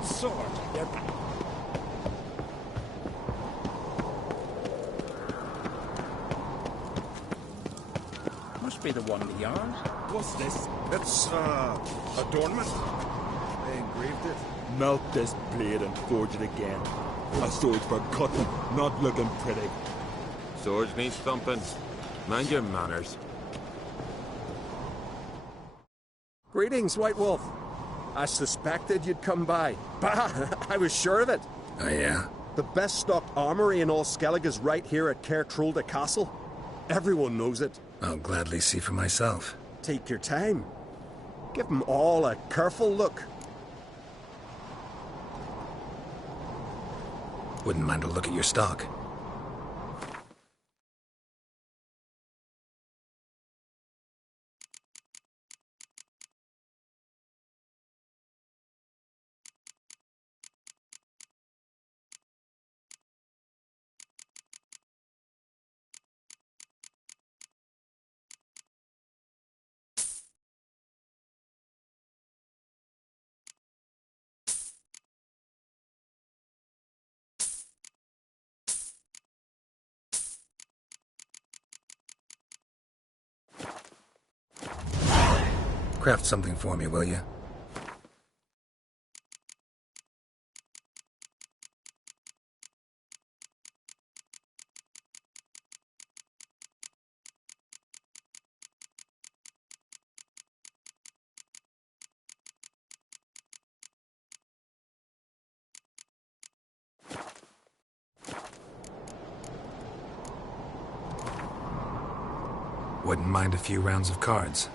Good sword. You're back. Must be the one with yarn. What's this? It's, adornment. They engraved it. Melt this blade and forge it again. A sword for cutting, not looking pretty. Swords need thumping. Mind your manners. Greetings, White Wolf. I suspected you'd come by. Bah! I was sure of it. Oh, yeah? The best stocked armory in all Skellig is right here at Caer Trolde Castle. Everyone knows it. I'll gladly see for myself. Take your time. Give them all a careful look. Wouldn't mind a look at your stock. Craft something for me, will you? Wouldn't mind a few rounds of cards.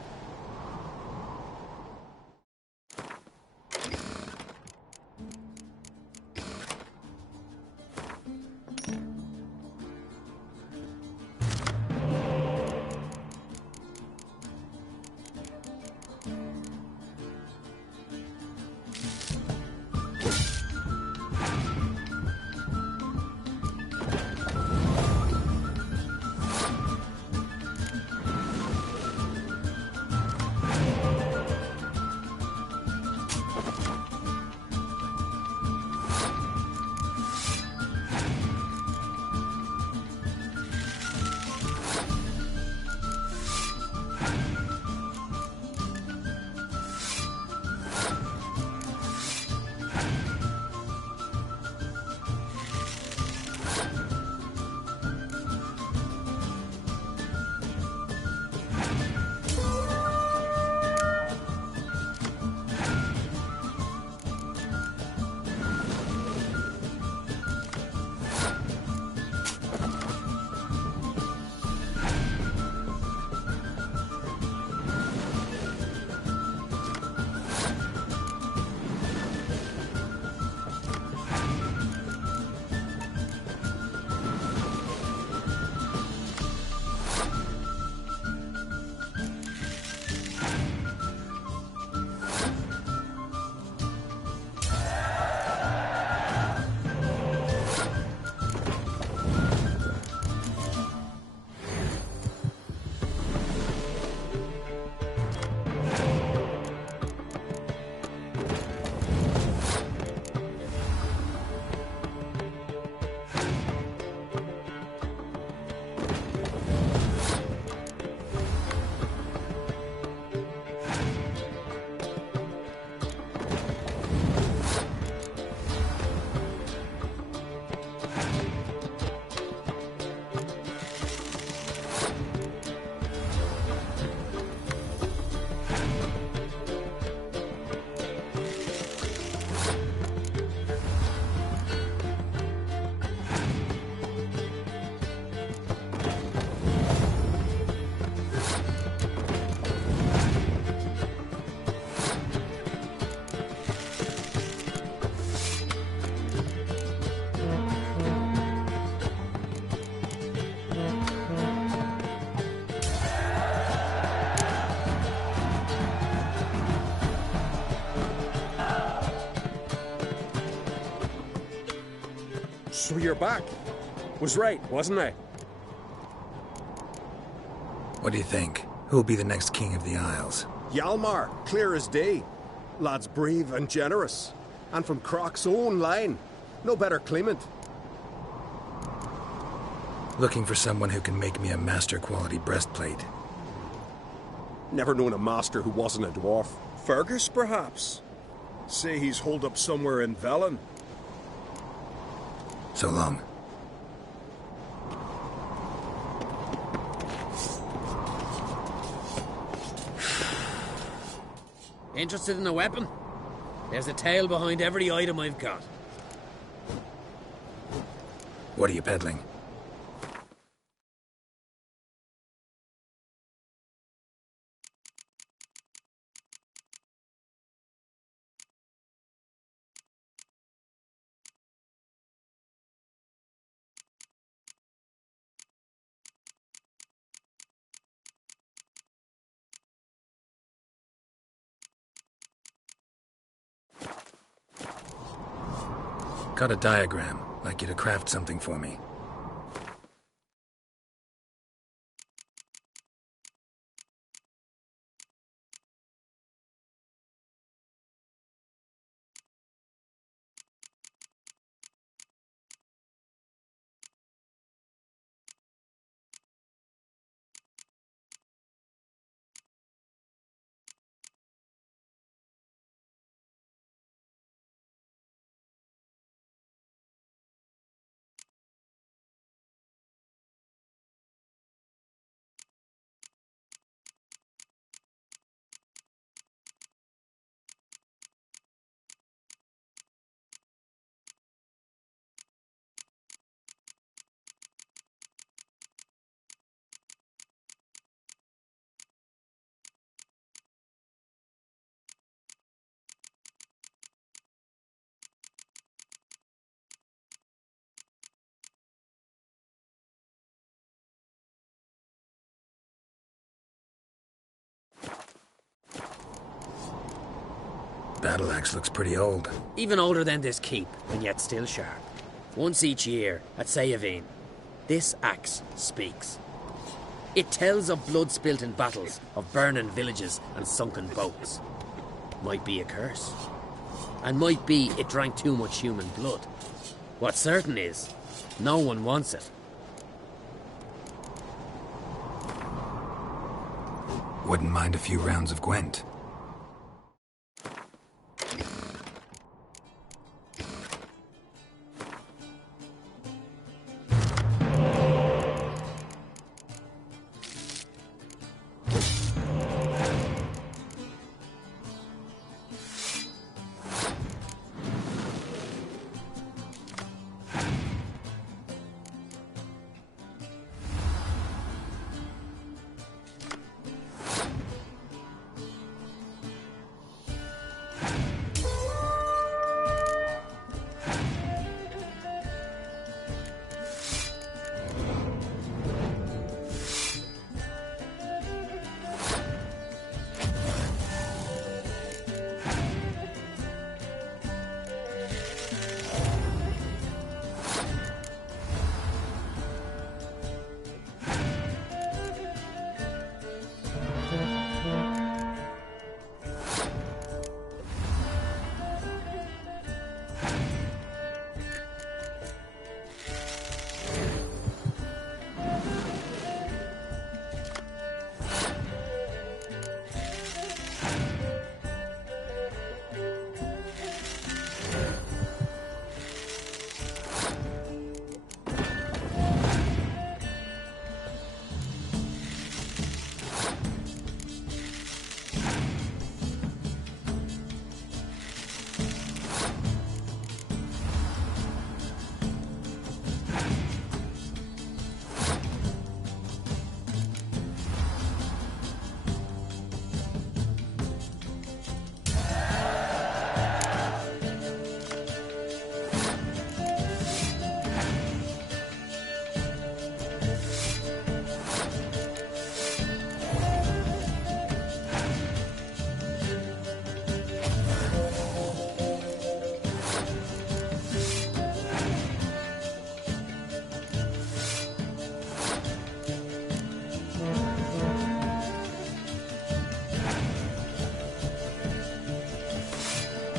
So you're back. Was right, wasn't I? What do you think? Who'll be the next king of the Isles? Hjalmar, clear as day. Lad's brave and generous. And from Croc's own line. No better claimant. Looking for someone who can make me a master-quality breastplate. Never known a master who wasn't a dwarf. Fergus, perhaps? Say he's holed up somewhere in Velen. So long. Interested in a weapon? There's a tale behind every item I've got. What are you peddling? Got a diagram. Like you to craft something for me. Battle axe looks pretty old. Even older than this keep, and yet still sharp. Once each year, at Sayavine, this axe speaks. It tells of blood spilt in battles, of burning villages and sunken boats. Might be a curse. And might be it drank too much human blood. What's certain is, no one wants it. Wouldn't mind a few rounds of Gwent.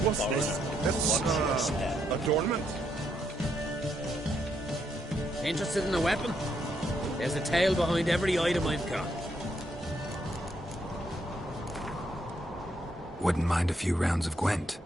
What's this? It's a tournament. Interested in a weapon? There's a tale behind every item I've got. Wouldn't mind a few rounds of Gwent.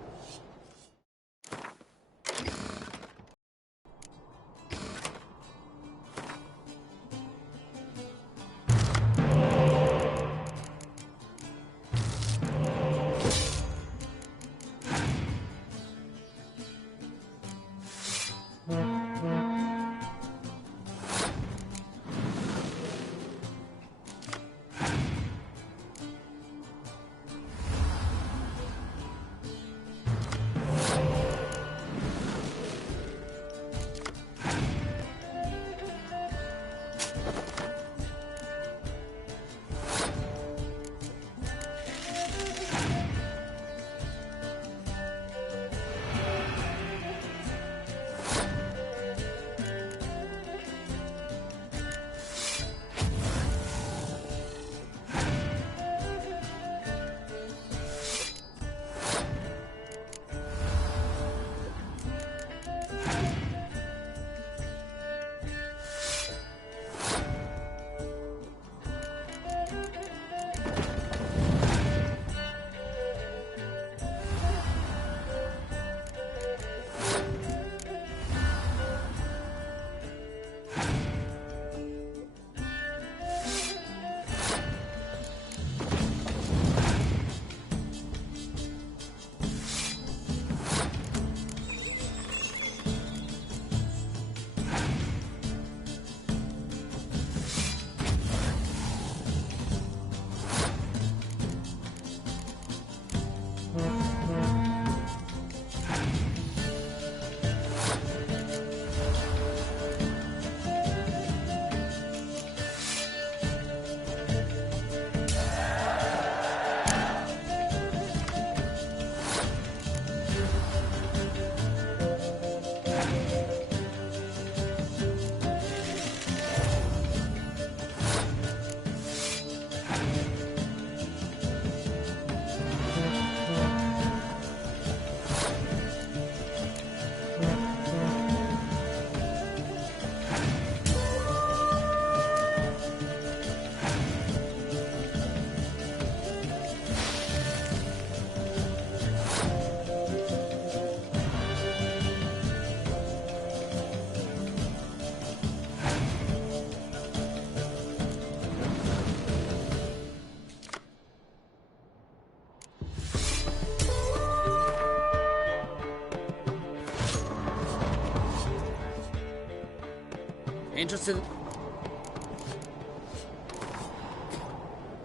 Interested?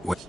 What?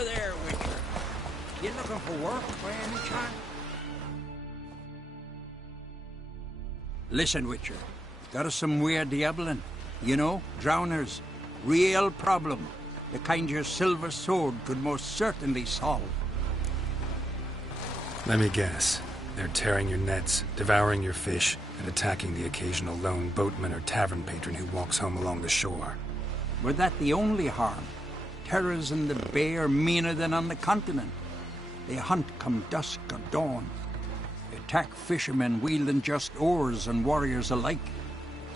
over there, Witcher. You looking for work by any chance? Listen, Witcher. Got us some weird diabling. You know, drowners. Real problem. The kind your silver sword could most certainly solve. Let me guess. They're tearing your nets, devouring your fish, and attacking the occasional lone boatman or tavern patron who walks home along the shore. Were that the only harm? Terrors in the bay are meaner than on the continent. They hunt come dusk or dawn. They attack fishermen wielding just oars and warriors alike.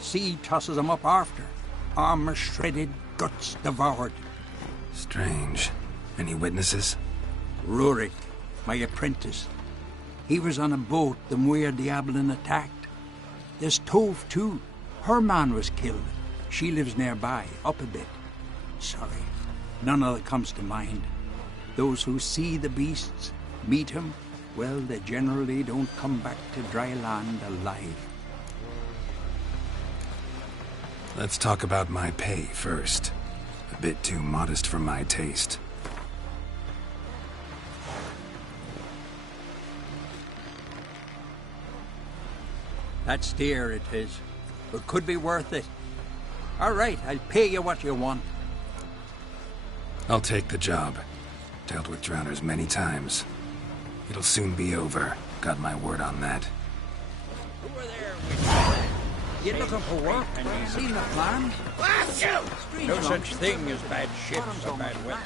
Sea tosses them up after. Armor shredded, guts devoured. Strange. Any witnesses? Rurik, my apprentice. He was on a boat the Muir Diablin attacked. There's Tove, too. Her man was killed. She lives nearby, up a bit. Sorry, none of that comes to mind. Those who see the beasts, meet him, well, they generally don't come back to dry land alive. Let's talk about my pay first. A bit too modest for my taste. That's dear, it is, but could be worth it. All right, I'll pay you what you want. I'll take the job. Dealt with drowners many times. It'll soon be over. Got my word on that. Over there, Witcher. You looking for work? Seen the plans? No such thing as bad ships or bad weather.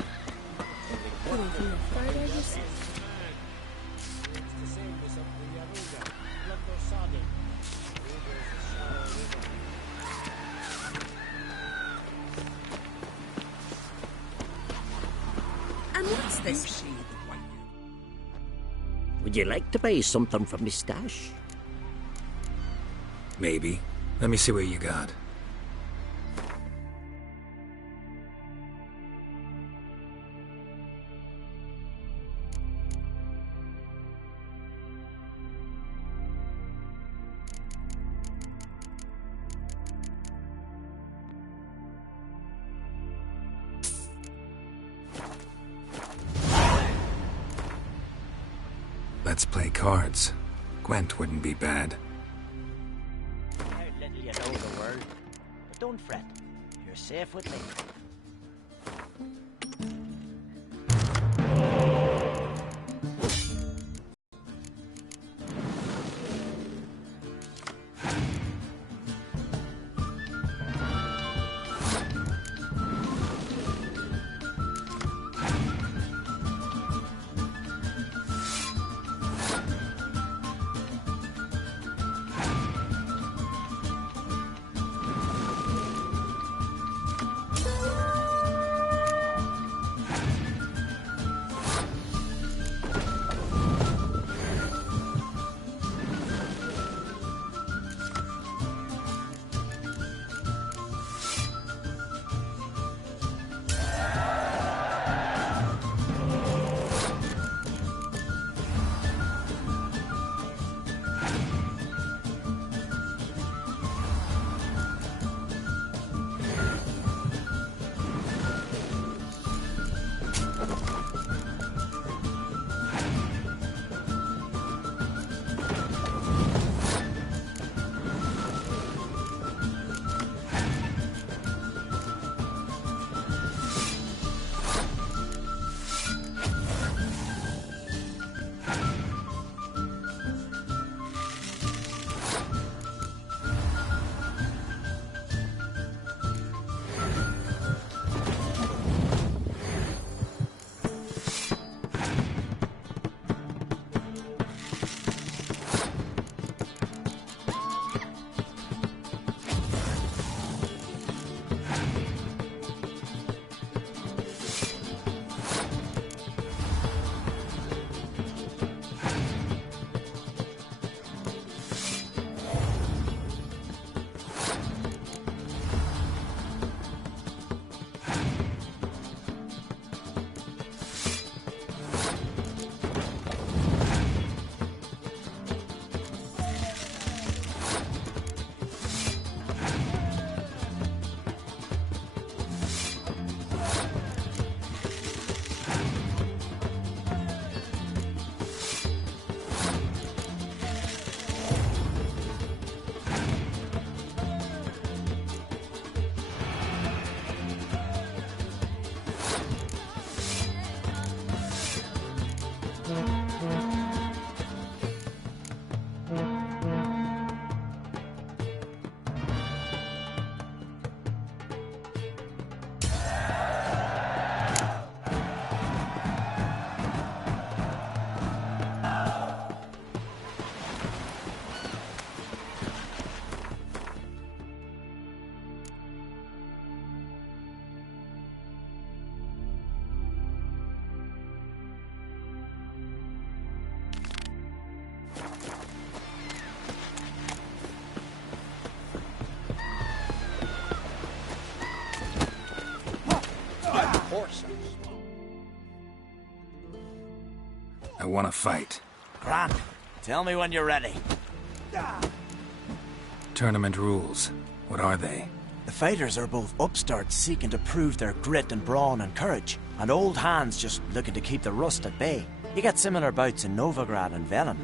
And what's this? Would you like to buy something from me stash? Maybe. Let me see what you got. Let's play cards. Gwent wouldn't be bad. How little you know the world. But don't fret. You're safe with me. course I'm small. I want to fight. Grant, tell me when you're ready. Tournament rules. What are they? The fighters are both upstarts seeking to prove their grit and brawn and courage, and old hands just looking to keep the rust at bay. You get similar bouts in Novigrad and Velen,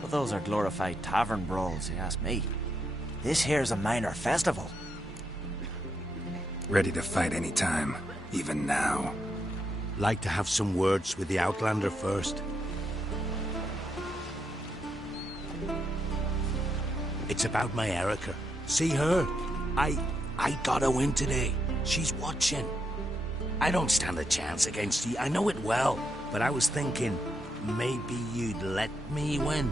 but those are glorified tavern brawls, you ask me. This here's a minor festival. Ready to fight anytime, even now. Like to have some words with the Outlander first? It's about my Erica. See her? I got a win today. She's watching. I don't stand a chance against you. I know it well. But I was thinking, maybe you'd let me win.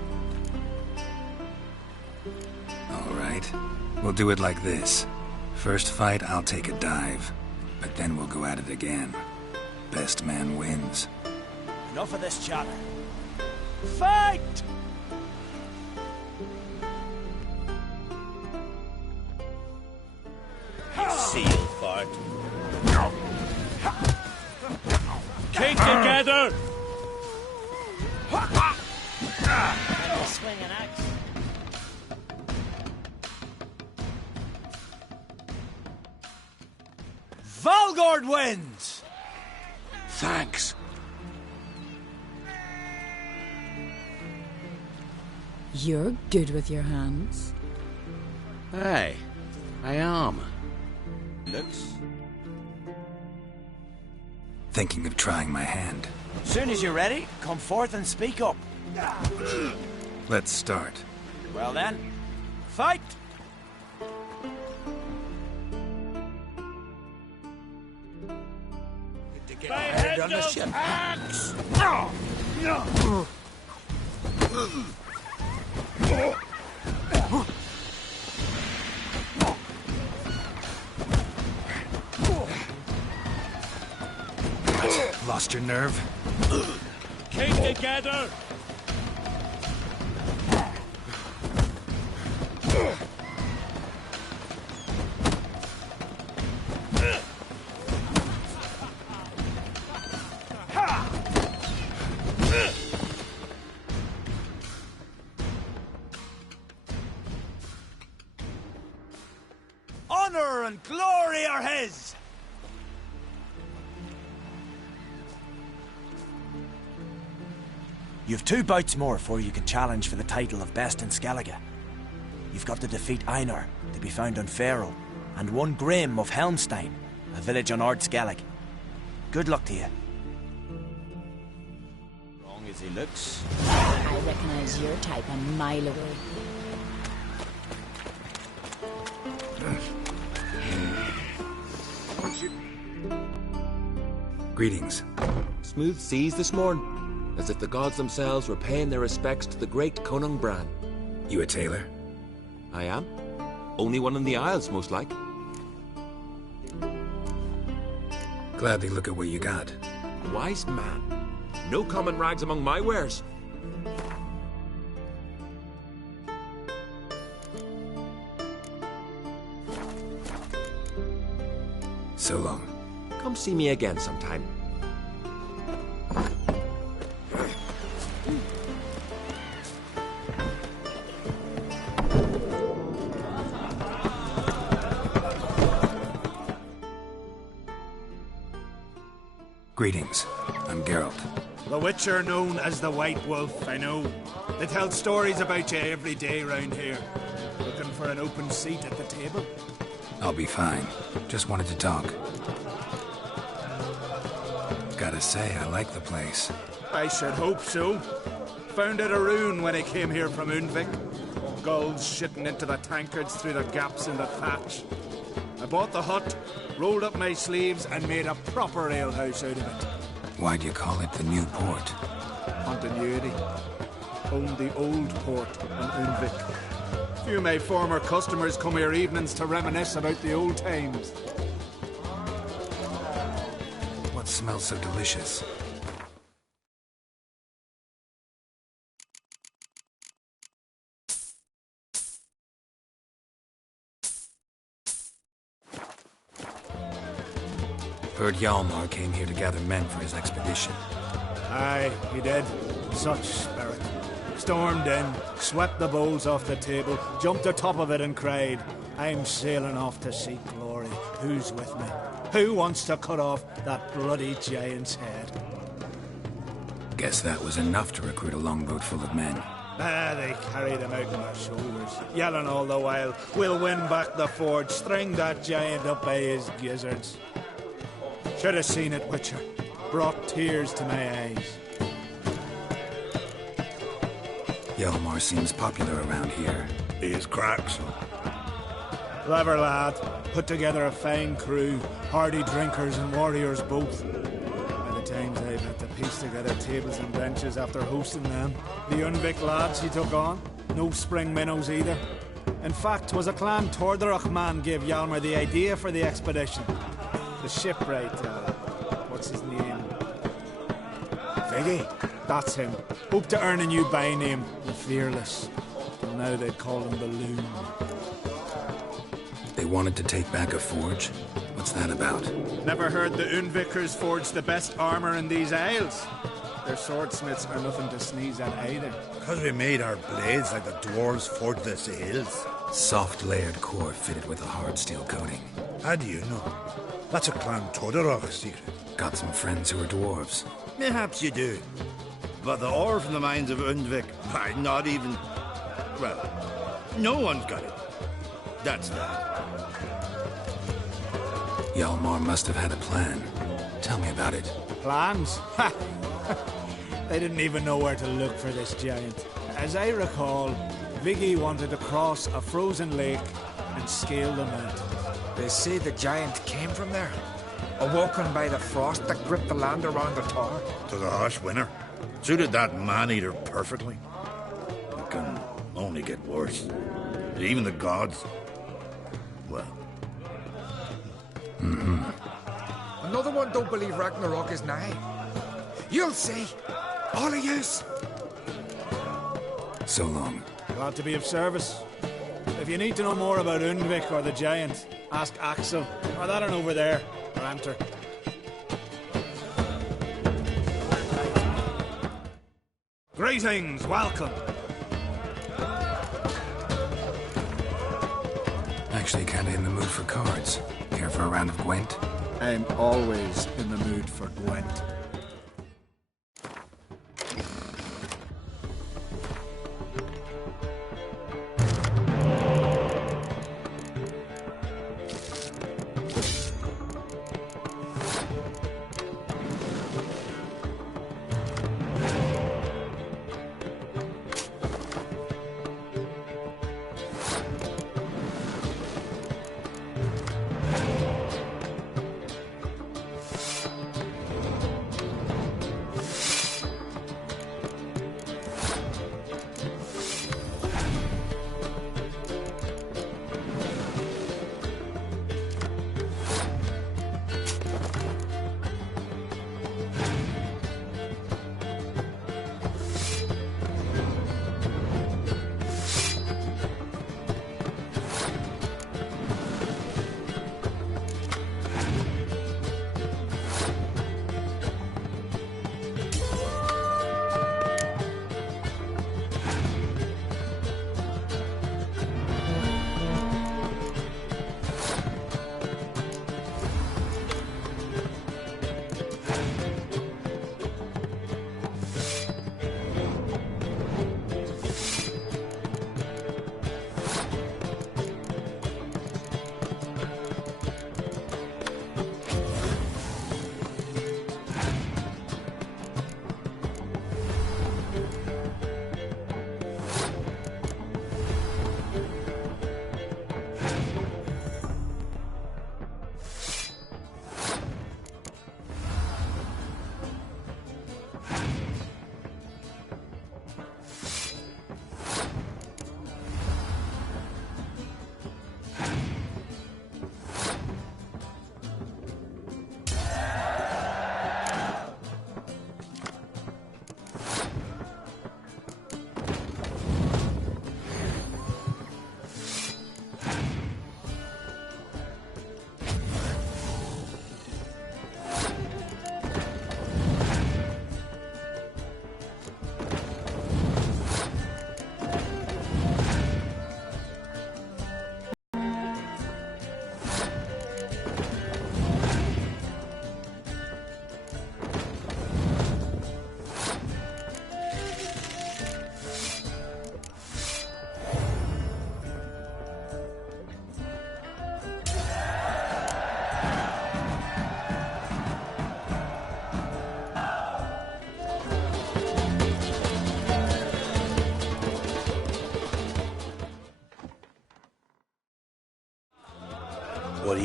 All right. We'll do it like this. First fight, I'll take a dive. But then we'll go at it again. Best man wins. Enough of this chatter. Fight! Seal fart. Keep together! Swing an axe. Valgord wins! Thanks. You're good with your hands. Hey, I am. Looks. Thinking of trying my hand. Soon as you're ready, come forth and speak up. Let's start. Well then, fight! Axe! Lost your nerve? Keep together! Honor and glory are his! You've 2 bouts more before you can challenge for the title of Best in Skellige. You've got to defeat Einar, to be found on Faroe, and 1 Grim of Helmstein, a village on Ard Skellig. Good luck to you. Wrong as he looks. I recognize your type a mile away. Greetings. Smooth seas this morn, as if the gods themselves were paying their respects to the great Conung Bran. You a tailor? I am. Only one in the Isles, most like. Gladly look at what you got. Wise man. No common rags among my wares. So long. Come see me again sometime. Greetings. I'm Geralt. The Witcher known as the White Wolf, I know. They tell stories about you every day round here. Looking for an open seat at the table? I'll be fine. Just wanted to talk. Gotta say, I like the place. I should hope so. Found it a rune when I came here from Undvik. Gulls shitting into the tankards through the gaps in the thatch. I bought the hut, rolled up my sleeves, and made a proper alehouse out of it. Why'd you call it the New Port? Continuity. Owned the old port in Undvik. Few of my former customers come here evenings to reminisce about the old times. What smells so delicious? Heard Hjalmar came here to gather men for his expedition. Aye, he did. Such spirit. Stormed in, swept the bowls off the table, jumped atop of it and cried, I'm sailing off to seek glory. Who's with me? Who wants to cut off that bloody giant's head? Guess that was enough to recruit a longboat full of men. They carried him out on their shoulders, yelling all the while, we'll win back the forge, string that giant up by his gizzards. Should have seen it, Witcher. Brought tears to my eyes. Hjalmar seems popular around here. He is cracks. Clever lad. Put together a fine crew, hardy drinkers and warriors both. By the times I've had to piece together tables and benches after hosting them. The Unvik lads he took on, no spring minnows either. In fact, 'twas a Clan Tordarach man gave Hjalmar the idea for the expedition. The shipwright, what's his name? Viggy. That's him. Hope to earn a new by-name, the Fearless. Till now they'd call him the Loon. They wanted to take back a forge? What's that about? Never heard the Unvikers forged the best armor in these isles. Their swordsmiths are nothing to sneeze at either. Because we made our blades like the dwarves forged the sails. Soft layered core fitted with a hard steel coating. How do you know? That's a Clan Tordarach secret. Got some friends who are dwarves. Perhaps you do. But the ore from the mines of Undvik, not even... Well, no one's got it. That's that. Hjalmar must have had a plan. Tell me about it. Plans? Ha! They didn't even know where to look for this giant. As I recall, Viggy wanted to cross a frozen lake and scale the mountain. They say the giant came from there, awoken by the frost that gripped the land around the tower. To the harsh winter. Suited that man-eater perfectly. It can only get worse. Even the gods... well... Another one don't believe Ragnarok is nigh. You'll see. All of yous. So long. Glad to be of service. If you need to know more about Undvik or the giant, ask Axel, or that one over there, Ranter. Greetings, welcome. Actually kinda in the mood for cards. Care for a round of Gwent? I'm always in the mood for Gwent.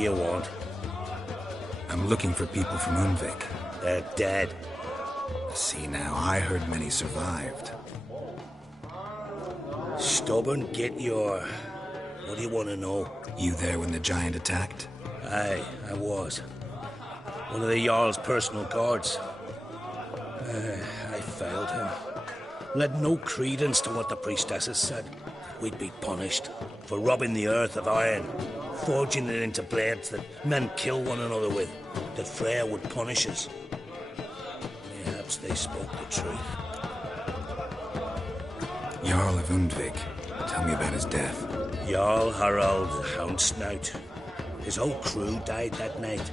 you want? I'm looking for people from Unvik. They're dead. See now, I heard many survived. Stubborn, get your... What do you want to know? You there when the giant attacked? Aye, I was. One of the Jarl's personal guards. I failed him. Led no credence to what the priestesses said. We'd be punished for robbing the earth of iron, forging it into blades that men kill one another with, that Freya would punish us. Perhaps they spoke the truth. Jarl of Undvik. Tell me about his death. Jarl Harald Houndsnout. His whole crew died that night.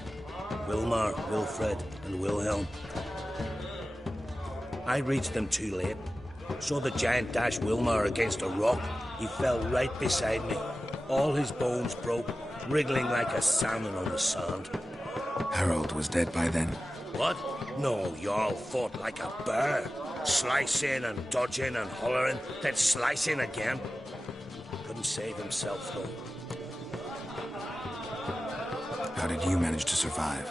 Wilmar, Wilfred, and Wilhelm. I reached them too late. Saw the giant dash Wilmar against a rock. He fell right beside me. All his bones broke, wriggling like a salmon on the sand. Harold was dead by then? What? No, Jarl fought like a bear. Slicing and dodging and hollering, then slicing again. Couldn't save himself, though. How did you manage to survive?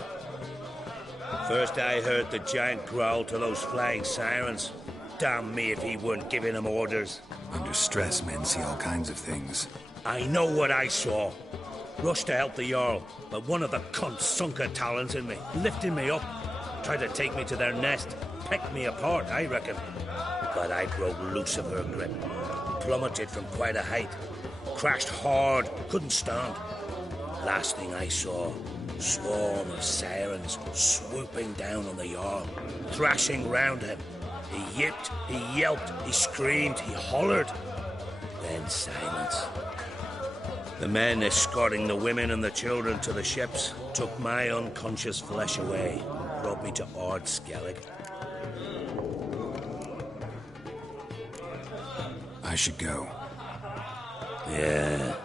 First I heard the giant growl to those flying sirens. Damn me if he weren't giving them orders. Under stress, men see all kinds of things. I know what I saw. Rushed to help the Jarl, but one of the cunts sunk her talons in me, lifting me up. Tried to take me to their nest. Pecked me apart, I reckon. But I broke loose of her grip. Plummeted from quite a height. Crashed hard, couldn't stand. Last thing I saw, swarm of sirens swooping down on the Jarl, thrashing round him. He yipped, he yelped, he screamed, he hollered. Then silence. The men escorting the women and the children to the ships took my unconscious flesh away, brought me to Ard Skellig. I should go. Yeah.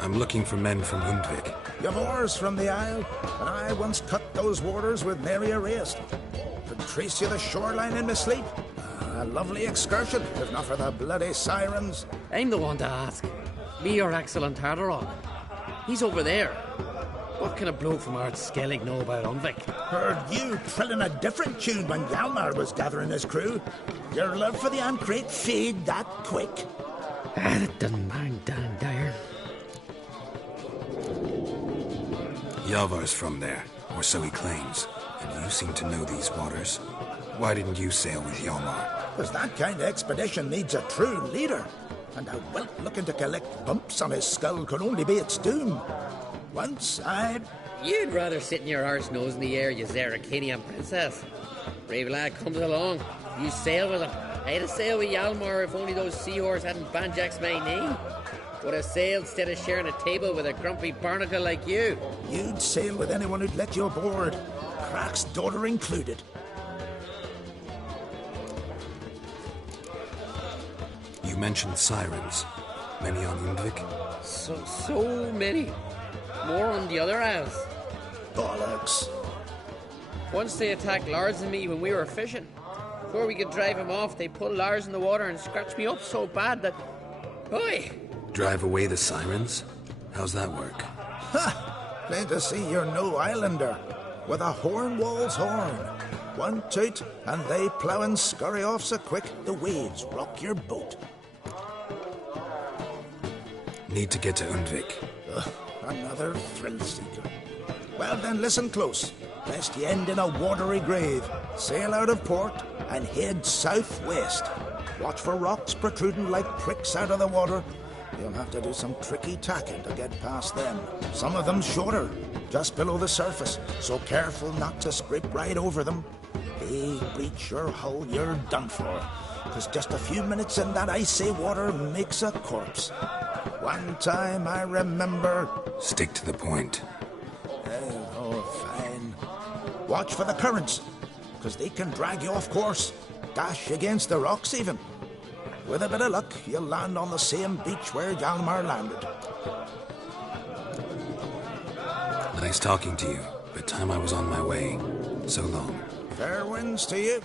I'm looking for men from Undvik. You've oars from the Isle, and I once cut those waters with nary a race. Could trace you the shoreline in my sleep. A lovely excursion, if not for the bloody sirens. I'm the one to ask. Me or Axel and Tardarok. He's over there. What can a bloke from Ard Skellig know about Undvik? Heard you trilling a different tune when Hjalmar was gathering his crew. Your love for the Ancrate fade that quick. That doesn't mind Dan Dyer. Yavar's from there, or so he claims. And you seem to know these waters. Why didn't you sail with Hjalmar? Because that kind of expedition needs a true leader. And a whelp looking to collect bumps on his skull could only be its doom. Once You'd rather sit in your arse nose in the air, you Zarakinian princess. Brave lad comes along. You sail with him. I'd have sailed with Hjalmar if only those seahorses hadn't banjaxed my knee. Would have sailed instead of sharing a table with a grumpy barnacle like you. You'd sail with anyone who'd let you aboard. Crack's daughter included. You mentioned sirens. Many on Undvik? So many. More on the other isles. Bollocks. Once they attacked Lars and me when we were fishing. Before we could drive him off, they pulled Lars in the water and scratched me up so bad that... Oi! Drive away the sirens? How's that work? Ha! Plain to see you're no islander. With a horn wall's horn. One toot, and they plough and scurry off so quick the waves rock your boat. Need to get to Undvik. Another thrill seeker. Well then, listen close. Lest you end in a watery grave. Sail out of port and head southwest. Watch for rocks protruding like pricks out of the water. You'll have to do some tricky tacking to get past them. Some of them shorter, just below the surface, so careful not to scrape right over them. They breach your hull, you're done for. 'Cause just a few minutes in that icy water makes a corpse. One time I remember... Stick to the point. Oh, fine. Watch for the currents, 'cause they can drag you off course. Dash against the rocks even. With a bit of luck, you'll land on the same beach where Hjalmar landed. Nice talking to you, but time I was on my way. So long. Fair winds to you.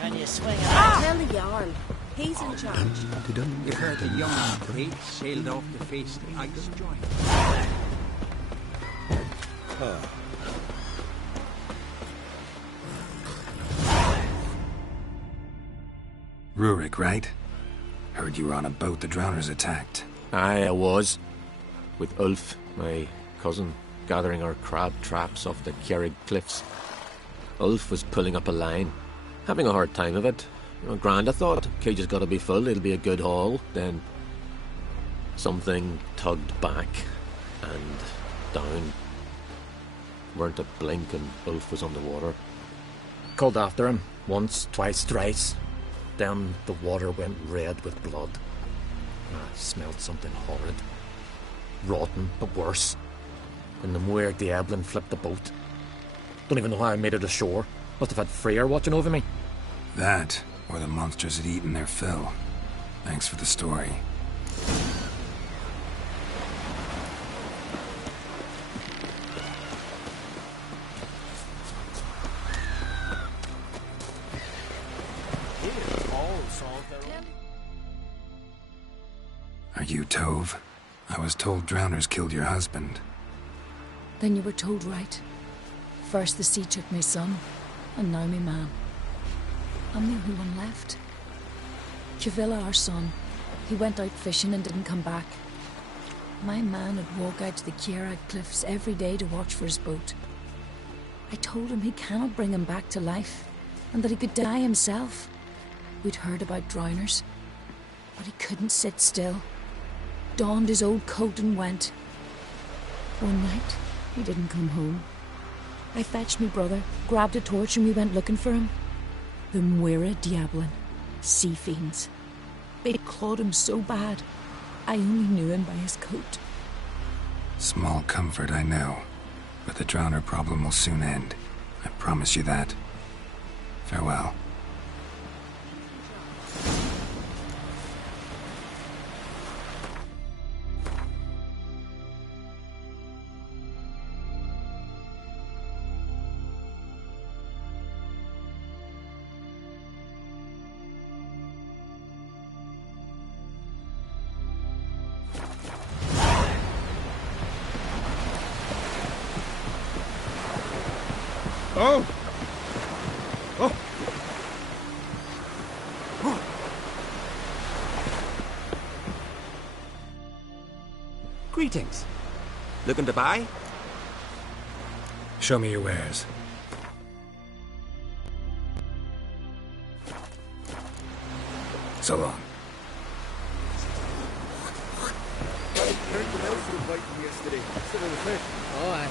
Can you swing it? Tell the Jarl. He's in charge. You heard the young fleet sailed off to face the ice giant. Rurik, right? Heard you were on a boat the drowners attacked. Aye, I was. With Ulf, my cousin, gathering our crab traps off the Kjerrig cliffs. Ulf was pulling up a line, having a hard time of it. Grand, I thought. Cage has got to be full, it'll be a good haul. Then something tugged back and down. Weren't a blink and Ulf was underwater. Called after him, once, twice, thrice. Then the water went red with blood. I smelled something horrid. Rotten, but worse. And the Muir Diablin flipped the boat. Don't even know how I made it ashore. Must have had Freyr watching over me. That, or the monsters had eaten their fill. Thanks for the story. Are you Tove? I was told drowners killed your husband. Then you were told right. First the sea took my son, and now me man. I'm the only one left. Kavilla, our son, he went out fishing and didn't come back. My man would walk out to the Kjerrig cliffs every day to watch for his boat. I told him he cannot bring him back to life, and that he could die himself. We'd heard about drowners, but he couldn't sit still. Donned his old coat and went. One night, he didn't come home. I fetched me brother, grabbed a torch, and we went looking for him. The Muira Diablin, sea fiends. They'd clawed him so bad, I only knew him by his coat. Small comfort, I know. But the drowner problem will soon end. I promise you that. Farewell. Oh! Oh! Greetings. Looking to buy? Show me your wares. So long. Yesterday, instead of the fish. Oh, I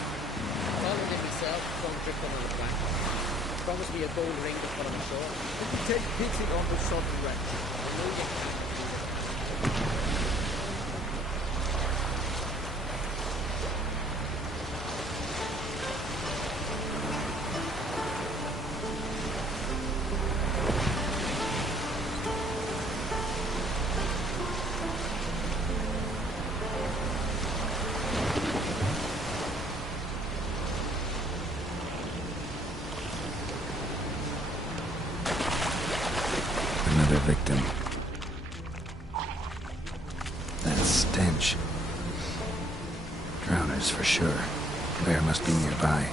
followed him myself, from drifting on the plank. Promised me a gold ring to put on shore. Did you take pitching on the southern wreck? I know you can't. Another victim. That stench. Drowners for sure. Bear must be nearby.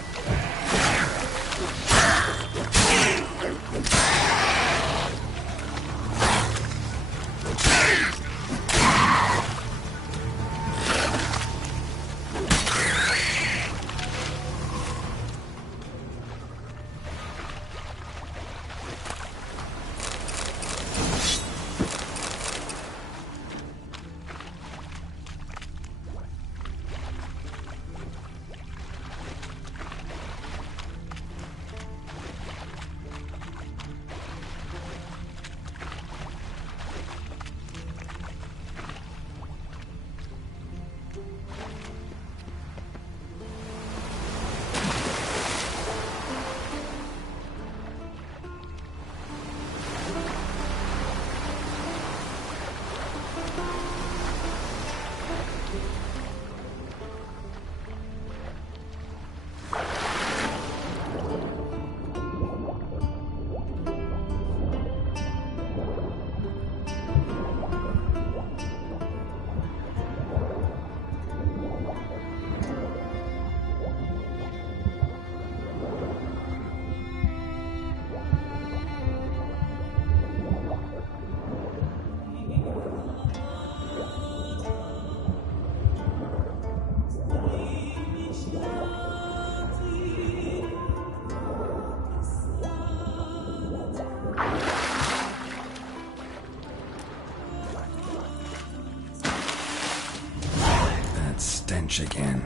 Stench again.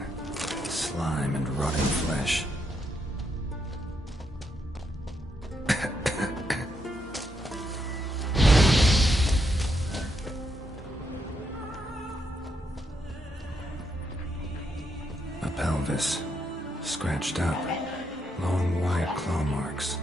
Slime and rotting flesh. A pelvis. Scratched up. Long, wide claw marks.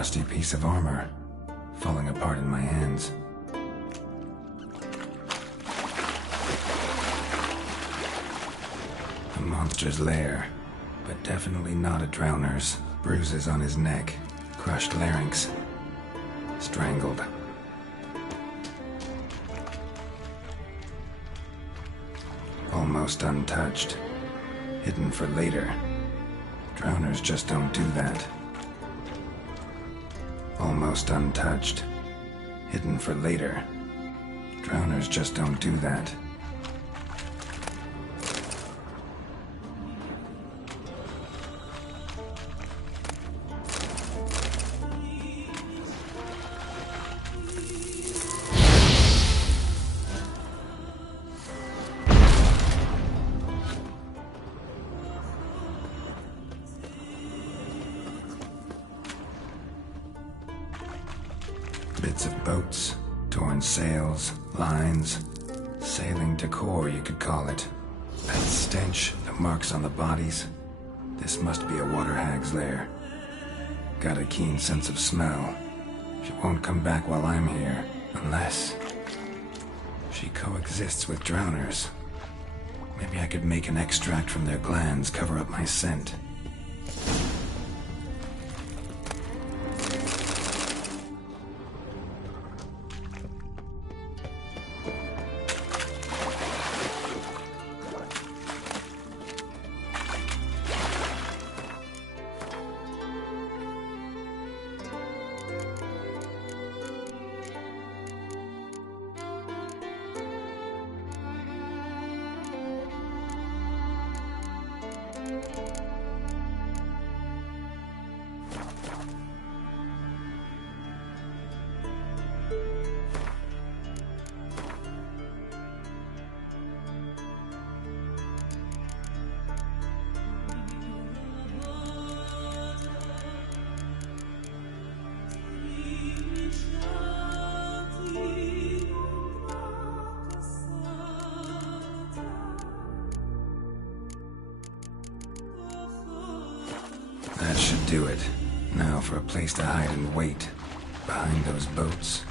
rusty piece of armor, falling apart in my hands. A monster's lair, but definitely not a drowner's. Bruises on his neck, crushed larynx, strangled. Almost untouched, hidden for later. Drowners just don't do that. Almost untouched, hidden for later. Drowners just don't do that. Bits of boats, torn sails, lines, sailing decor, you could call it. That stench, the marks on the bodies. This must be a water hag's lair. Got a keen sense of smell. She won't come back while I'm here, unless she coexists with drowners. Maybe I could make an extract from their glands cover up my scent. That should do it. Now for a place to hide and wait. Behind those boats.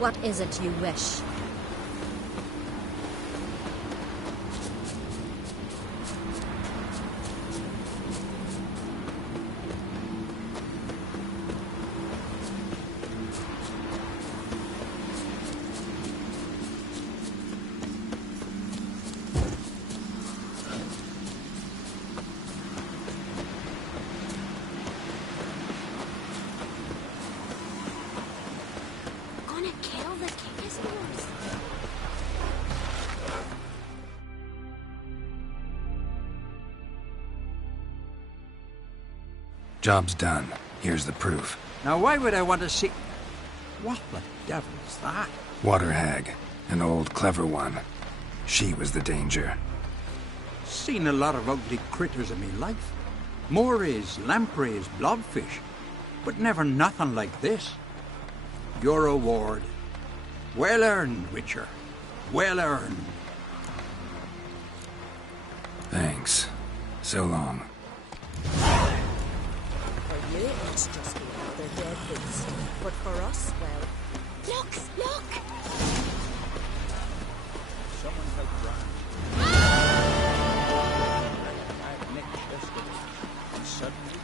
What is it you wish? Job's done. Here's the proof. Now why would I want to see... What the devil's that? Water hag. An old clever one. She was the danger. Seen a lot of ugly critters in me life. Morays, lampreys, blobfish. But never nothing like this. Your reward. Well earned, Witcher. Well earned. Thanks. So long. For you, it must just be another dead beast. But for us, well... Look! Look! Someone help Brian. Nick yesterday. And suddenly...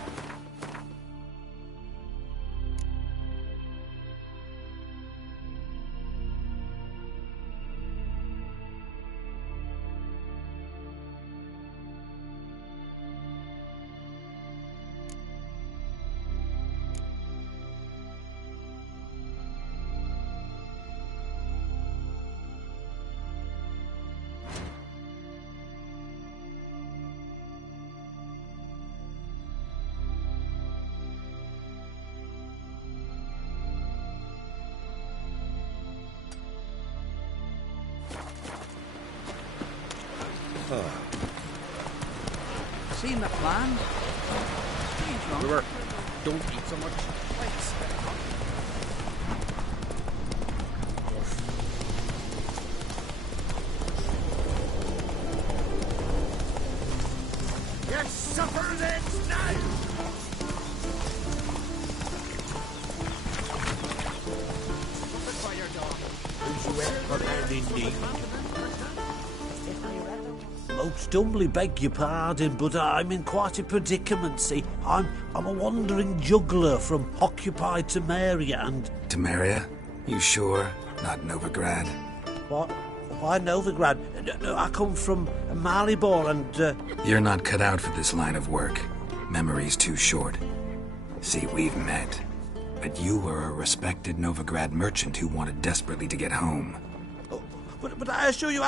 Seen the plan? Strange one. River, don't eat so much. Your supper's ends now! Who's you ever man in need? Most humbly beg your pardon, but I'm in quite a predicament, see. I'm a wandering juggler from occupied Temeria and... Temeria? You sure? Not Novigrad? What? Why Novigrad? I come from Maribor and... You're not cut out for this line of work. Memory's too short. See, we've met. But you were a respected Novigrad merchant who wanted desperately to get home. Oh, but I assure you,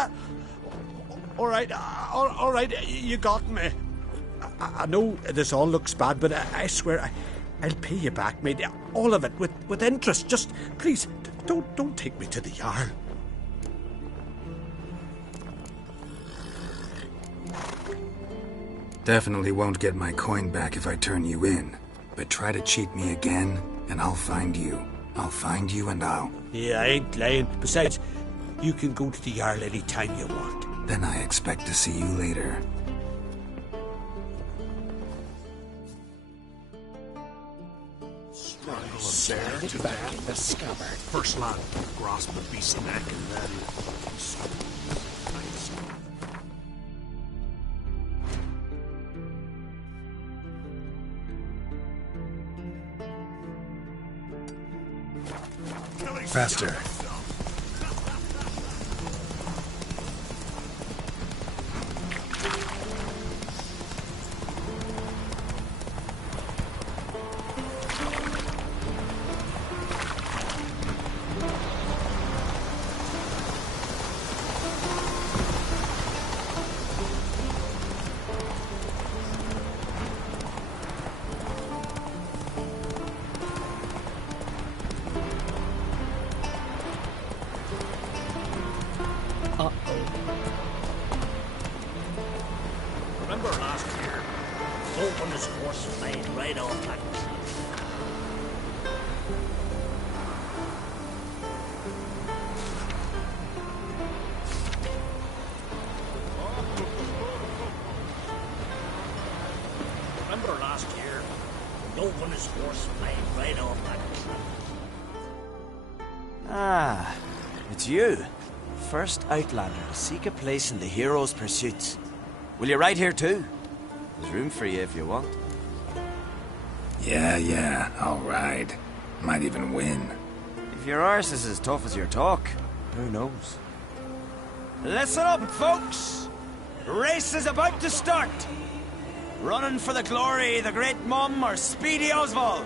all right, you got me. I know this all looks bad, but I swear I'll pay you back, mate. All of it, with interest. Just, please, don't take me to the Jarl. Definitely won't get my coin back if I turn you in. But try to cheat me again, and I'll find you. I'll find you and I'll... Yeah, I ain't lying. Besides, you can go to the Jarl any time you want. Then I expect to see you later. Sir, to back in the scabbard. First lad, grasp the beast's neck and then... Faster. Remember last year? Hope on his horse flying right off that. Remember last year? No one is horse flying right off that. Ah, it's you. First outlander to seek a place in the hero's pursuits. Will you ride here too? There's room for you if you want. Yeah, I'll ride. Might even win. If your arse is as tough as your talk, who knows? Listen up, folks! The race is about to start! Running for the glory, the Great Mum, or Speedy Oswald,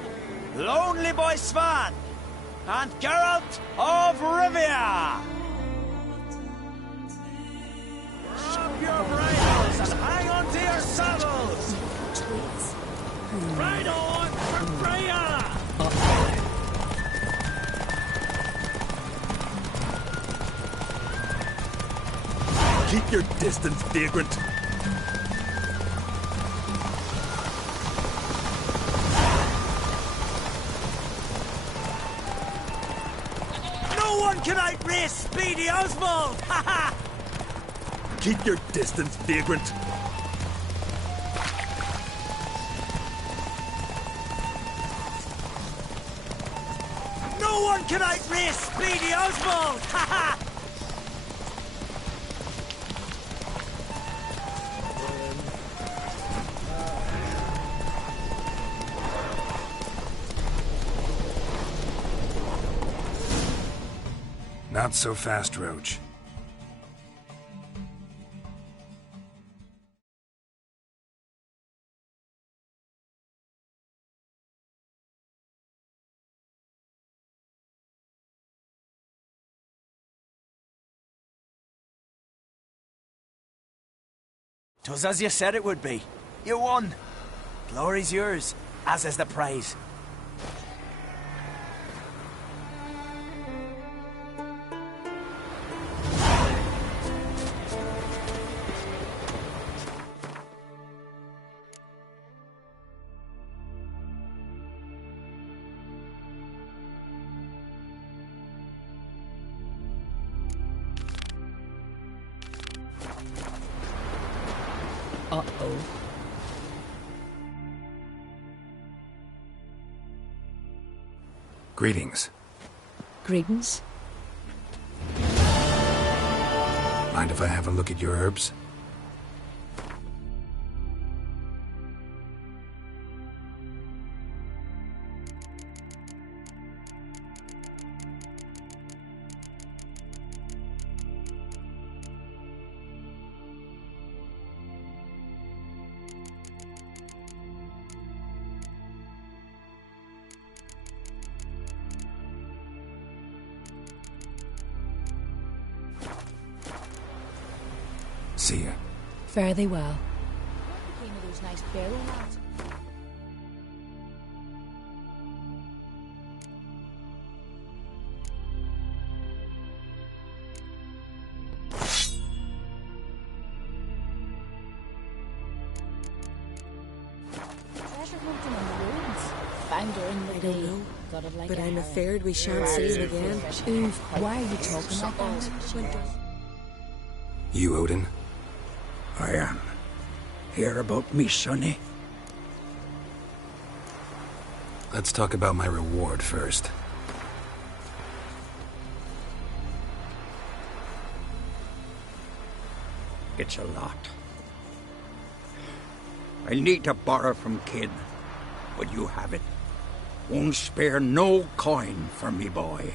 Lonely Boy Svan, and Geralt of Rivia! Strap your bridles and hang on to your saddles! Ride on for Freya! Keep your distance, vagrant. No one can outrace Speedy Oswald! Ha ha! Keep your distance, vagrant. No one can outrace Speedy Oswald! Ha ha! Not so fast, Roach. Twas as you said it would be. You won. Glory's yours, as is the prize. Uh-oh. Greetings. Greetings. Mind if I have a look at your herbs? See ya. Fare thee well. What became of those nice barrel lads? Treasure hunting on the roads. Found her in the day. Got it like But a I'm harrow. afraid we shan't see him again. Oof, why are you talking like that? You, Odin? I am. Hear about me, sonny? Let's talk about my reward first. It's a lot. I need to borrow from Kid, but you have it. Won't spare no coin for me boy.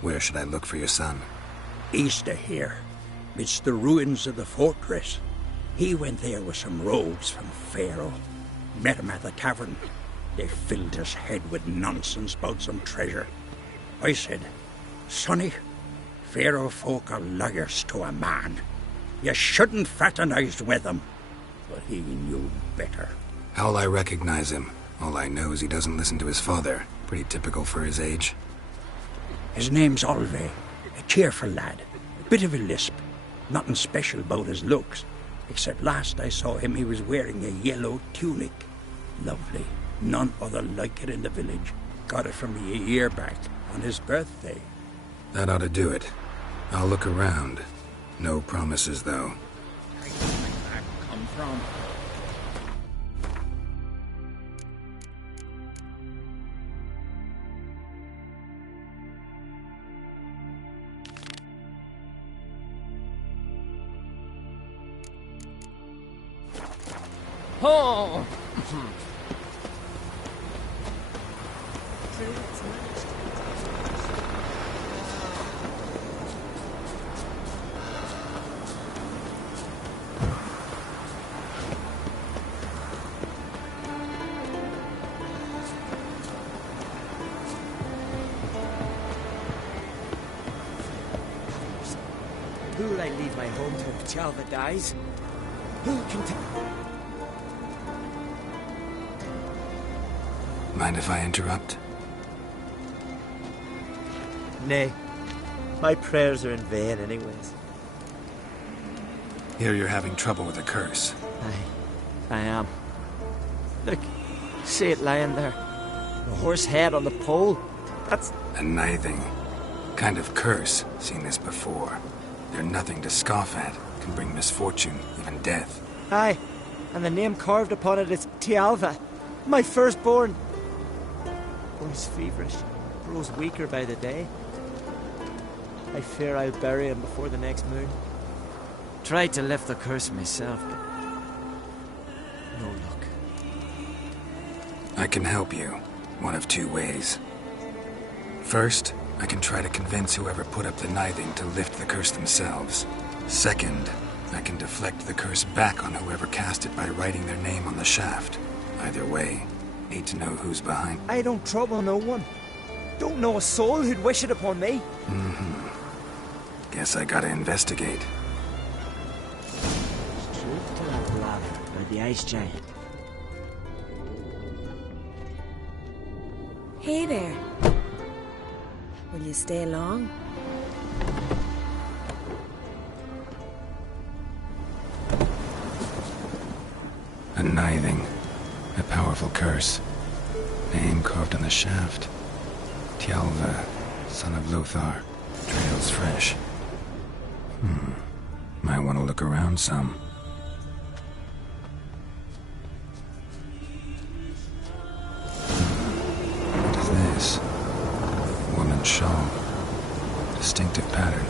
Where should I look for your son? East of here. It's the ruins of the fortress. He went there with some rogues from Pharaoh. Met him at the tavern. They filled his head with nonsense about some treasure. I said, Sonny, Pharaoh folk are liars to a man. You shouldn't fraternize with them. But he knew better. How'll I recognize him? All I know is he doesn't listen to his father. Pretty typical for his age. His name's Olve. A cheerful lad. Bit of a lisp. Nothing special about his looks. Except last I saw him, he was wearing a yellow tunic. Lovely. None other like it in the village. Got it from me a year back, on his birthday. That ought to do it. I'll look around. No promises, though. Where did that come from? Oh! Who'll I leave my home to if Tialva dies? Who can Mind if I interrupt? Nay. My prayers are in vain anyways. Here you're having trouble with a curse. I am. Look, see it lying there. The horse head on the pole. That's... A nithing. Kind of curse. Seen this before. They're nothing to scoff at. Can bring misfortune, even death. Aye, and the name carved upon it is Tialva, my firstborn. Boy's feverish, grows weaker by the day. I fear I'll bury him before the next moon. Tried to lift the curse myself, but no luck. I can help you, one of two ways. First, I can try to convince whoever put up the nithing to lift the curse themselves. Second, I can deflect the curse back on whoever cast it by writing their name on the shaft. Either way, need to know who's behind. I don't trouble no one. Don't know a soul who'd wish it upon me. Guess I gotta investigate. Truth to that ladder by the ice giant. Hey there. Will you stay long? A nithing. A powerful curse. Name carved on the shaft. Tialva, son of Lothar. Trails fresh. Might want to look around some. What is this? Woman's shawl. Distinctive pattern.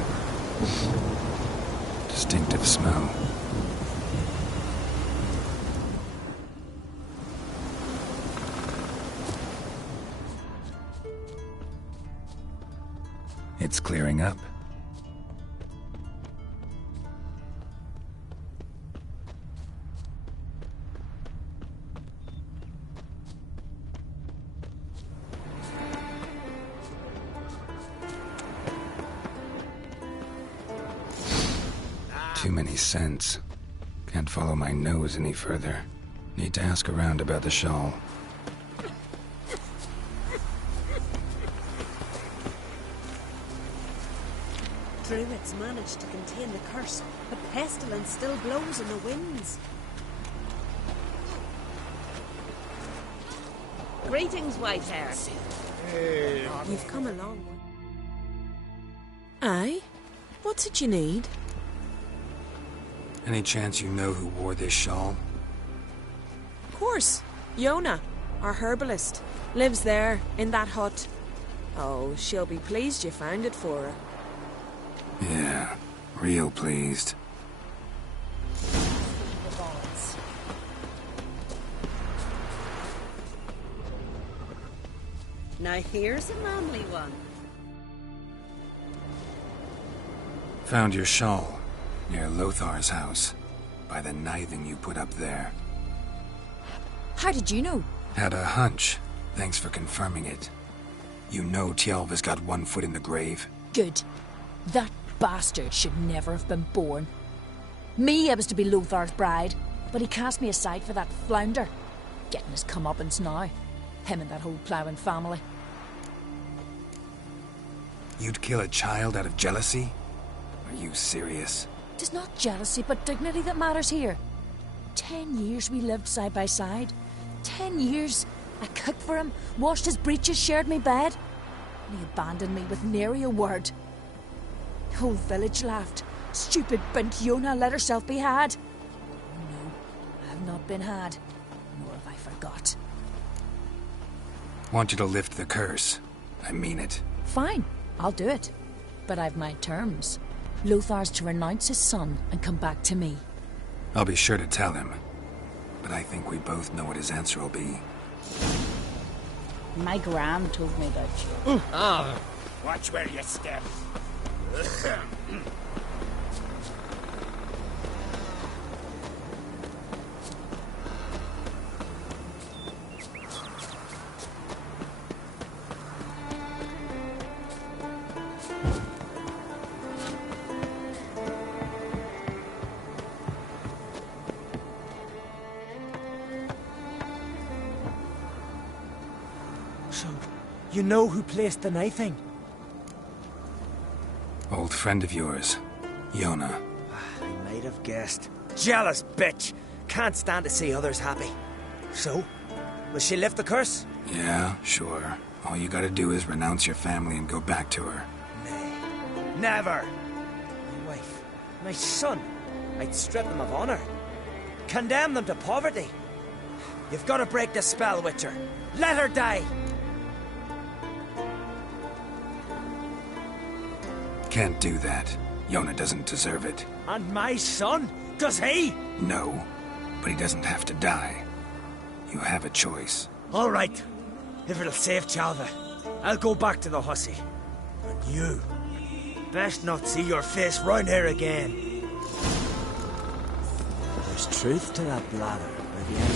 Distinctive smell. It's clearing up. Too many scents. Can't follow my nose any further. Need to ask around about the shawl. Druids managed to contain the curse, but pestilence still blows in the winds. Greetings, Whitehair. You've come a long way. Aye? What's it you need? Any chance you know who wore this shawl? Of course. Yona, our herbalist, lives there, in that hut. Oh, she'll be pleased you found it for her. Yeah, real pleased. Now here's a manly one. Found your shawl near Lothar's house, by the nithing you put up there. How did you know? Had a hunch. Thanks for confirming it. You know Tialva's got one foot in the grave. Good. That bastard should never have been born. Me, I was to be Lothar's bride, but he cast me aside for that flounder. Getting his comeuppance now. Him and that whole ploughing family. You'd kill a child out of jealousy? Are you serious? It's not jealousy, but dignity that matters here. 10 years we lived side by side. 10 years. I cooked for him, washed his breeches, shared my bed. And he abandoned me with nary a word. The whole village laughed. Stupid bint Yona let herself be had. No, I have not been had, nor have I forgot. Want you to lift the curse. I mean it. Fine, I'll do it. But I've my terms. Lothar's to renounce his son and come back to me. I'll be sure to tell him. but I think we both know what his answer will be. My gram told me about you. Ah, watch where you step. You know who placed the knifing? Old friend of yours, Yona. I might have guessed. Jealous bitch! Can't stand to see others happy. So, will she lift the curse? Yeah, sure. All you gotta do is renounce your family and go back to her. Nay, never! My wife, my son, I'd strip them of honor. Condemn them to poverty. You've got to break the spell, Witcher. Let her die! Can't do that. Yona doesn't deserve it. And my son? Does he? No, but he doesn't have to die. You have a choice. All right. If it'll save Chalva, I'll go back to the hussy. And you, best not see your face round here again. There's truth to that blather by the end.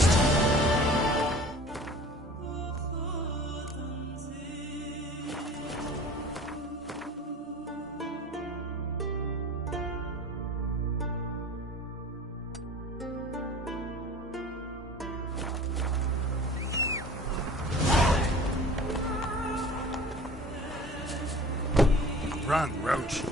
Run, Roach.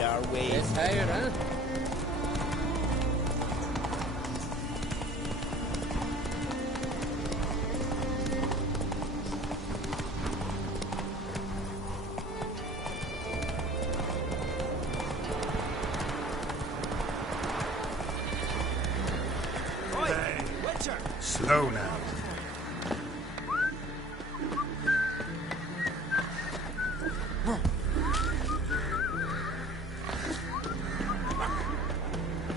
Our way. It's higher, huh? Hey, Witcher! Slow now.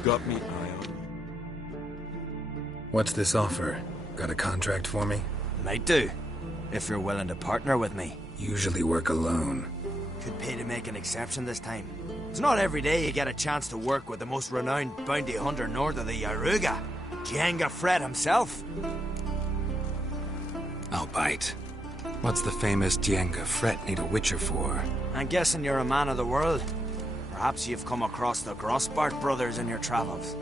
Got me eye on. What's this offer? Got a contract for me? Might do, if you're willing to partner with me. Usually work alone. Could pay to make an exception this time. It's not every day you get a chance to work with the most renowned bounty hunter north of the Yaruga, Djenga Fred himself. I'll bite. What's the famous Djenga Fred need a Witcher for? I'm guessing you're a man of the world. Perhaps you've come across the Grossbart brothers in your travels.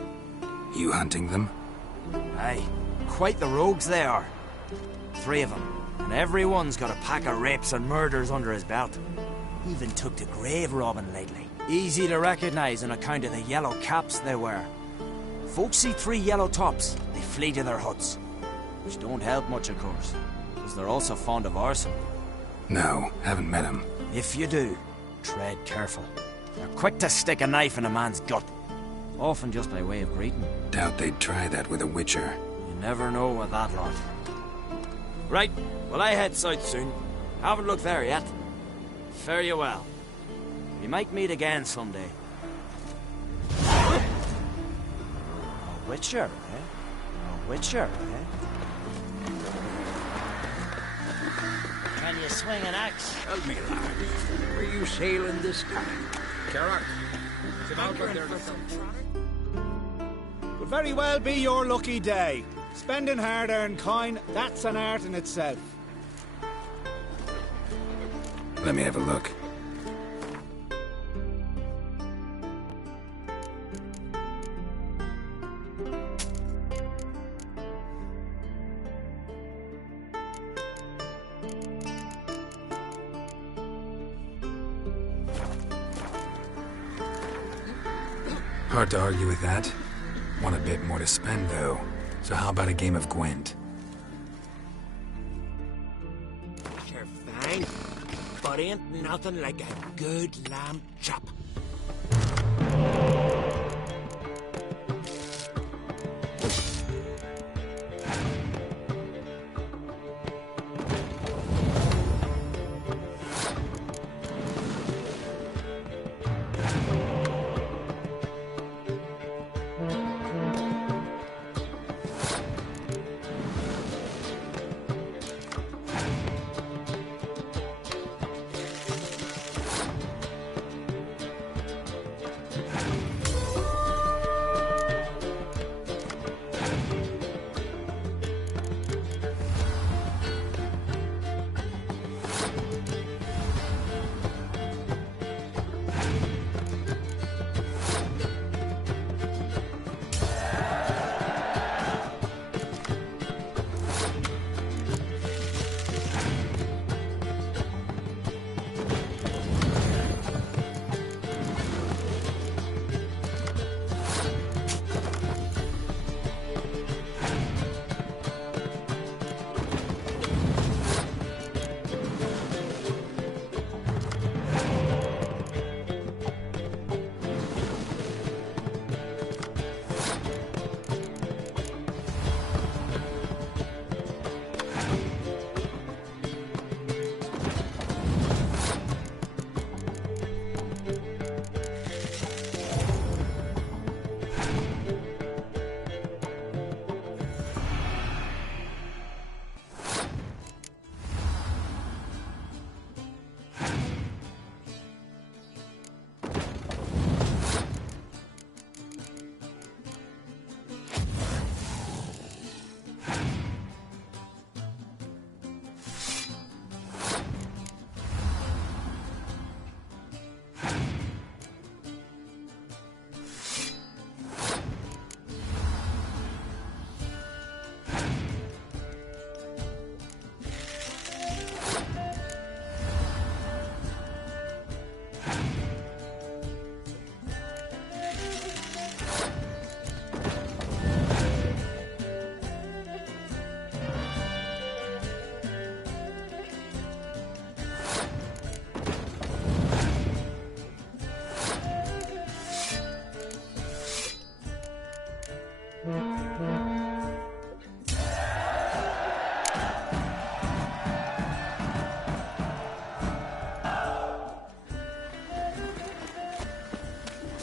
You hunting them? Aye, quite the rogues they are. 3 of them, and every one's got a pack of rapes and murders under his belt. Even took to grave robbing lately. Easy to recognize on account of the yellow caps they wear. Folks see 3 yellow tops, they flee to their huts. Which don't help much, of course, because they're also fond of arson. No, haven't met him. If you do, tread careful. They're quick to stick a knife in a man's gut. Often just by way of greeting. Doubt they'd try that with a Witcher. You never know with that lot. Right, well I head south soon. Haven't looked there yet. Fare you well. We might meet again someday. A witcher, eh? A witcher, eh? Can you swing an axe? Tell me, lad, were you sailing this time? Carrack. Could very well be your lucky day. Spending hard-earned coin, that's an art in itself. Let me have a look. Hard to argue with that. Want a bit more to spend, though. So how about a game of Gwent? Sure, fine. But ain't nothing like a good lamb chop.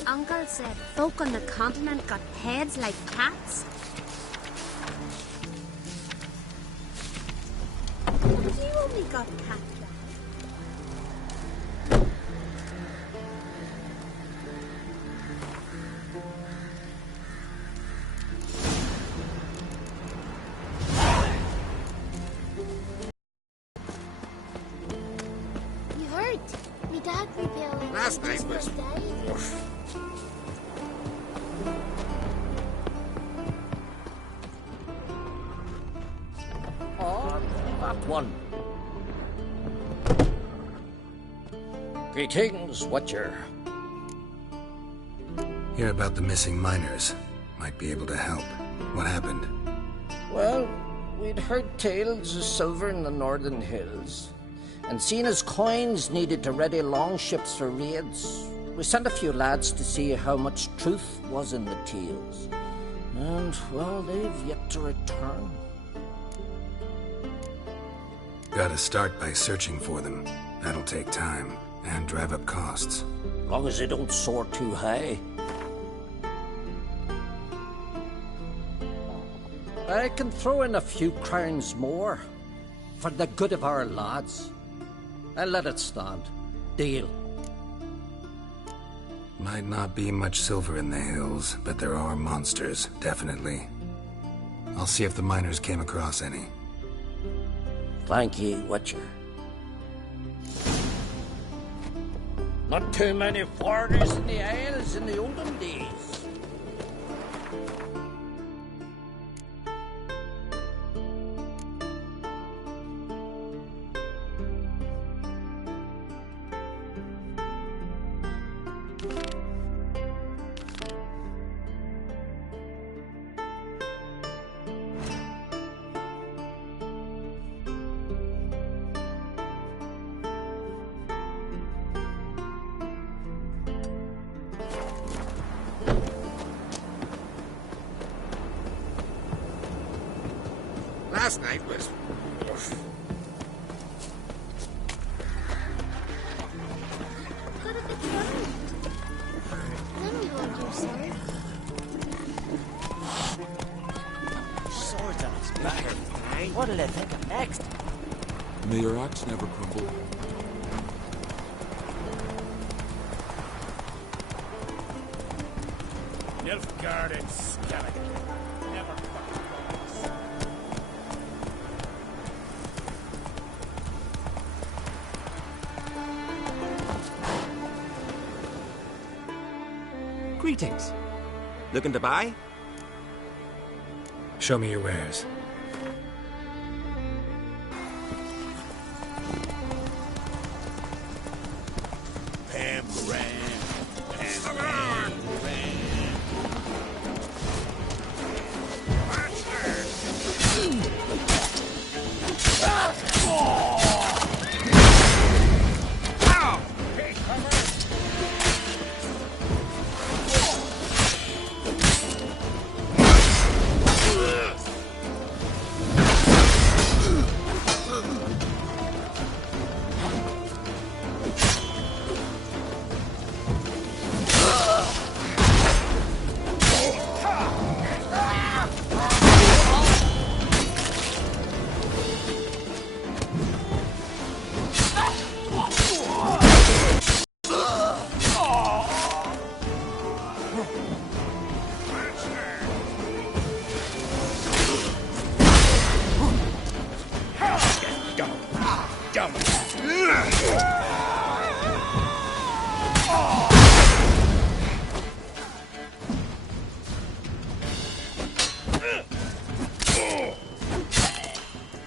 Uncle said folk on the continent got heads like cats. You only got cats. You heard? Me dad rebuilt Last night was... One. Greetings, Watcher. Hear about the missing miners. Might be able to help. What happened? Well, we'd heard tales of silver in the northern hills, and seen as coins needed to ready longships for raids, we sent a few lads to see how much truth was in the tales. And, well, they've yet to return. Gotta start by searching for them. That'll take time, and drive up costs. Long as they don't soar too high. I can throw in a few crowns more, for the good of our lads. I'll let it stand. Deal. Might not be much silver in the hills, but there are monsters, definitely. I'll see if the miners came across any. Thank ye, Witcher. Not too many foreigners in the Isles in the olden days. Last night was... Go to the throne. Then we hold your sword. Swords on his back. What'll they think of next? May your axe never crumble. Nilfgaarded skeleton. Never fucking promise. Greetings. Looking to buy? Show me your wares. Pam Grant. Pam Grant.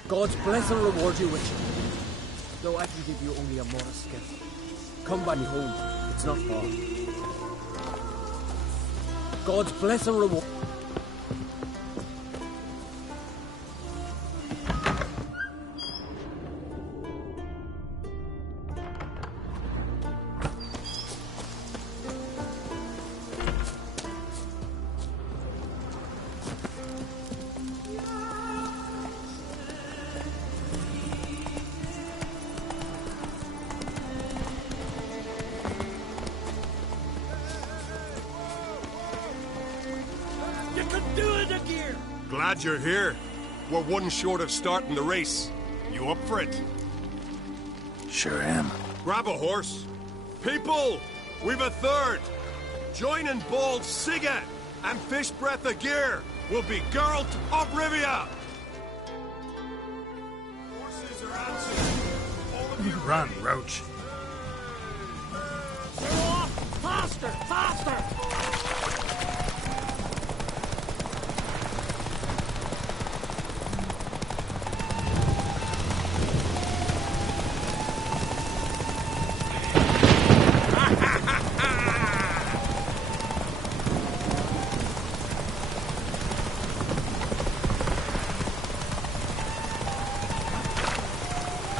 God's bless and reward you, Witcher. Though I can give you only a modest gift. Come by me home. It's not far. God's bless and reward. Glad you're here. We're one short of starting the race. You up for it? Sure am. Grab a horse. People, we've a third. Joining Bald Sigga and Fish Breath of Gear will be Geralt of Rivia. Horses are answered. All of you Run, Roach. Go on! Faster! Faster!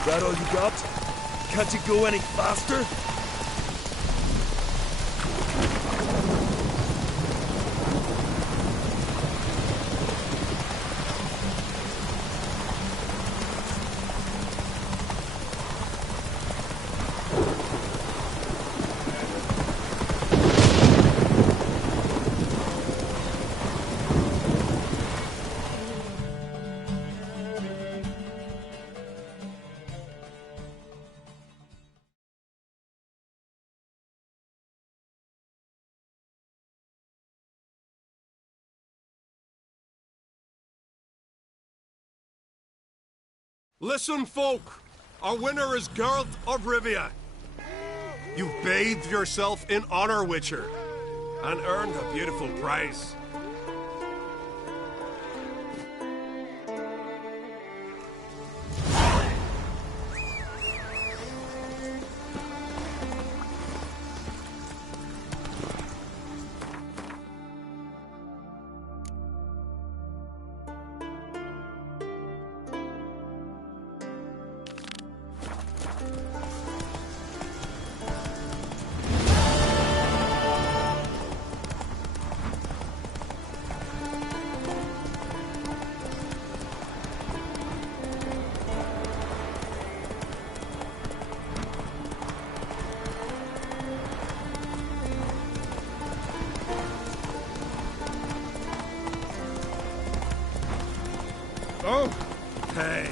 That all you got? Can't you go any faster? Listen, folk. Our winner is Geralt of Rivia. You've bathed yourself in honor, Witcher, and earned a beautiful prize. Oh, hey.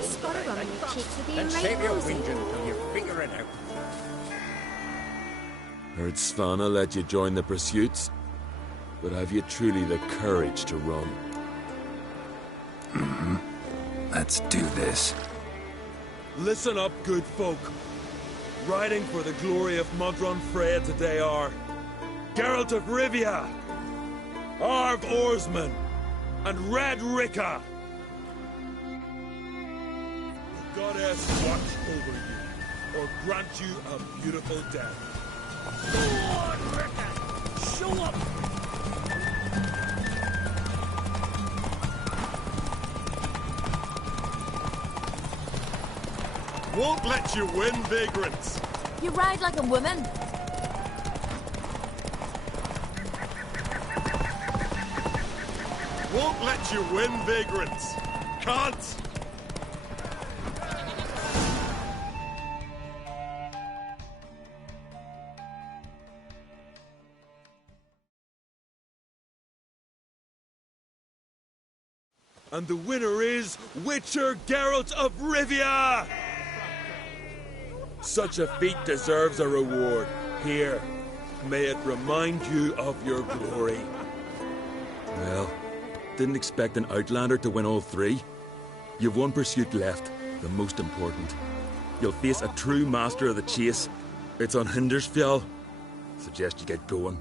I spotted one on your cheeks with the Then save your rosy. whinging till you figure it out. Heard Svanna let you join the pursuits, but have you truly the courage to run? Let's do this. Listen up, good folk. Riding for the glory of Modron Freya today are Geralt of Rivia, Arv Oarsman, and Red Ricka. The goddess watch over you, or grant you a beautiful death. Go on, Ricka! Show up! Won't let you win, vagrants. You ride like a woman. Won't let you win, vagrants. Can't. And the winner is Witcher Geralt of Rivia! Such a feat deserves a reward. Here, may it remind you of your glory. Well, didn't expect an Outlander to win all three. You've one pursuit left, the most important. You'll face a true master of the chase. It's on Hindersfjall. Suggest you get going.